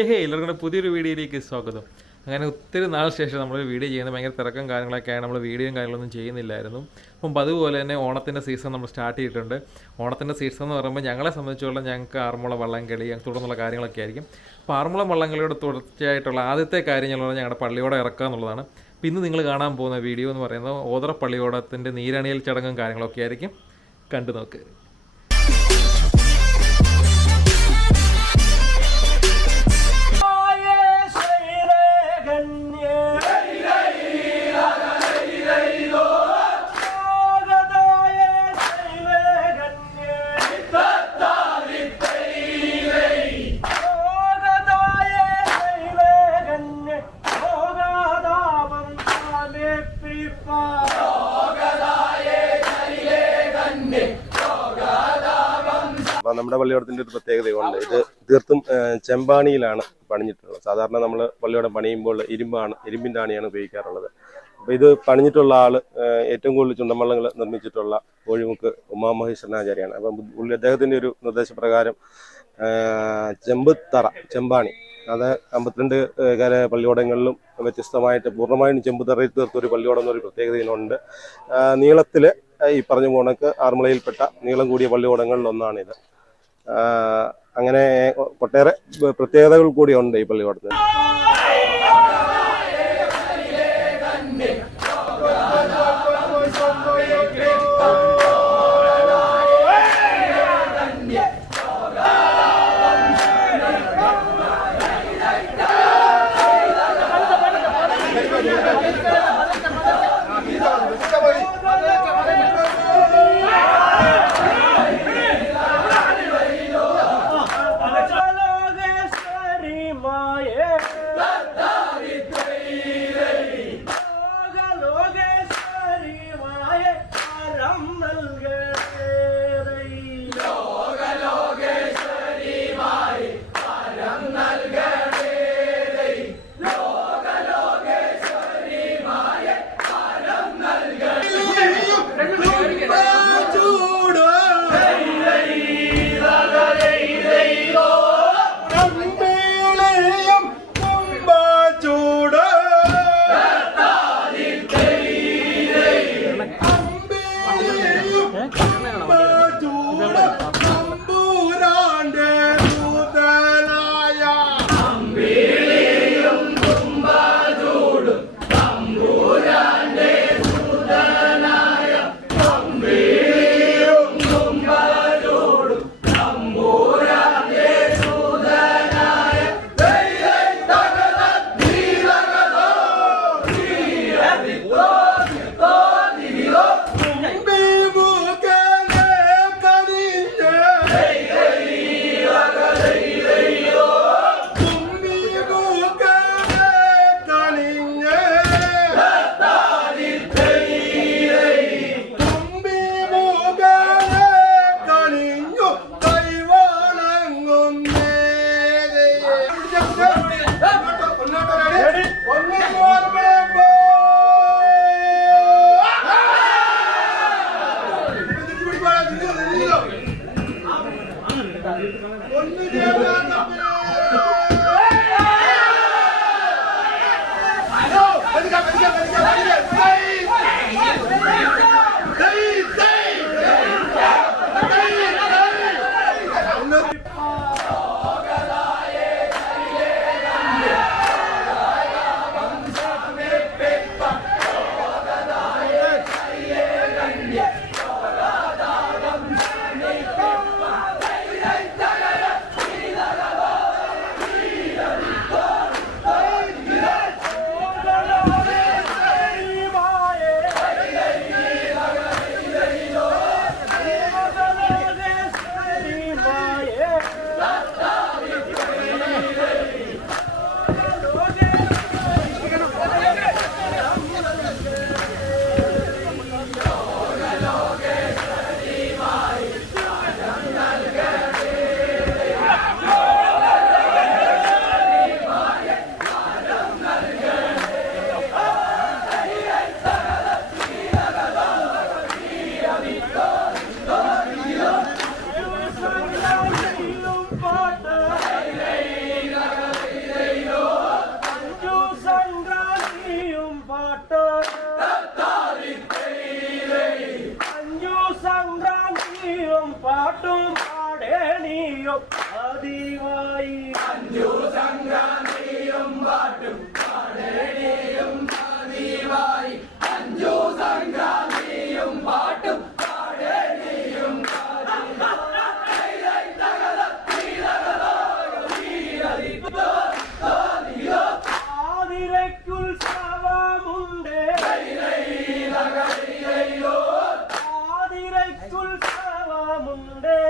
ഏഹേ എല്ലാവർക്കും കൂടെ പുതിയൊരു വീഡിയോയിലേക്ക് സ്വാഗതം. അങ്ങനെ ഒത്തിരി നാൾ ശേഷം നമ്മൾ വീഡിയോ ചെയ്യുന്നത് ഭയങ്കര തിരക്കും കാര്യങ്ങളൊക്കെയാണ്. നമ്മൾ വീഡിയോയും കാര്യങ്ങളൊന്നും ചെയ്യുന്നില്ലായിരുന്നു. അപ്പം അതുപോലെ തന്നെ ഓണത്തിന്റെ സീസൺ നമ്മൾ സ്റ്റാർട്ട് ചെയ്തിട്ടുണ്ട്. ഓണത്തിന്റെ സീസൺ എന്ന് പറയുമ്പോൾ ഞങ്ങളെ സംബന്ധിച്ചുള്ള ഞങ്ങൾക്ക് ആറന്മുള വള്ളംകളി തുടർന്നുള്ള കാര്യങ്ങളൊക്കെ ആയിരിക്കും. അപ്പോൾ ആറന്മുള വള്ളംകളിയുടെ തുടർച്ചയായിട്ടുള്ള ആദ്യത്തെ കാര്യം ഞങ്ങൾ ഞങ്ങളുടെ പള്ളിയോടെ ഇറക്കുക എന്നുള്ളതാണ്. അപ്പോൾ ഇന്ന് നിങ്ങൾ കാണാൻ പോകുന്ന വീഡിയോ എന്ന് പറയുന്നത് ഓതറ പള്ളിയോടത്തിന്റെ നീരണിയൽ ചടങ്ങും കാര്യങ്ങളൊക്കെ ആയിരിക്കും. കണ്ടു നോക്ക്. അപ്പൊ നമ്മുടെ പള്ളിയോടത്തിന്റെ ഒരു പ്രത്യേകതയുണ്ട് ഇത് തീർത്തും ചെമ്പാണിയിലാണ് പണിഞ്ഞിട്ടുള്ളത്. സാധാരണ നമ്മൾ പള്ളിയോടം പണിയുമ്പോൾ ഇരുമ്പാണ് ഇരുമ്പിന്റെ ആണിയാണ് ഉപയോഗിക്കാറുള്ളത്. അപ്പോൾ ഇത് പണിഞ്ഞിട്ടുള്ള ആൾ ഏറ്റവും കൂടുതൽ ചുണ്ടമ്പള്ളങ്ങൾ നിർമ്മിച്ചിട്ടുള്ള കോഴിമുക്ക് ഉമാമഹേശ്വരനാചാര്യാണ്. അപ്പം പുള്ളി അദ്ദേഹത്തിന്റെ ഒരു നിർദ്ദേശപ്രകാരം ചെമ്പ് തറ ചെമ്പാണി അത് അമ്പത്തിരണ്ട് കര പള്ളിയോടങ്ങളിലും വ്യത്യസ്തമായിട്ട് പൂർണമായും ചെമ്പ് തറയിൽ തീർത്ത ഒരു പള്ളിയോടം എന്നൊരു പ്രത്യേകത ഇതിനുണ്ട് ആ, നീളത്തിൽ ഈ പറഞ്ഞ പോണക്ക് ആറന്മുളയിൽപ്പെട്ട നീളം കൂടിയ ആ, അങ്ങനെ ഒട്ടേറെ പ്രത്യേകതകൾ കൂടി ഉണ്ട് ഈ പള്ളിയോടത്തിന് Bye-bye. Yeah. ഒന്നും ചെയ്യാൻ പാട്ടും ആദിവായി അഞ്ചു സംഘാനയും പാട്ടും പാടേടിയും ആദിവായി അഞ്ചു സംഘാനയും പാട്ടും പാടേടിയും ആതിരക്കുൽ സാവാമുണ്ടേ ആതിരക്കുൽ സാവാമുണ്ടേ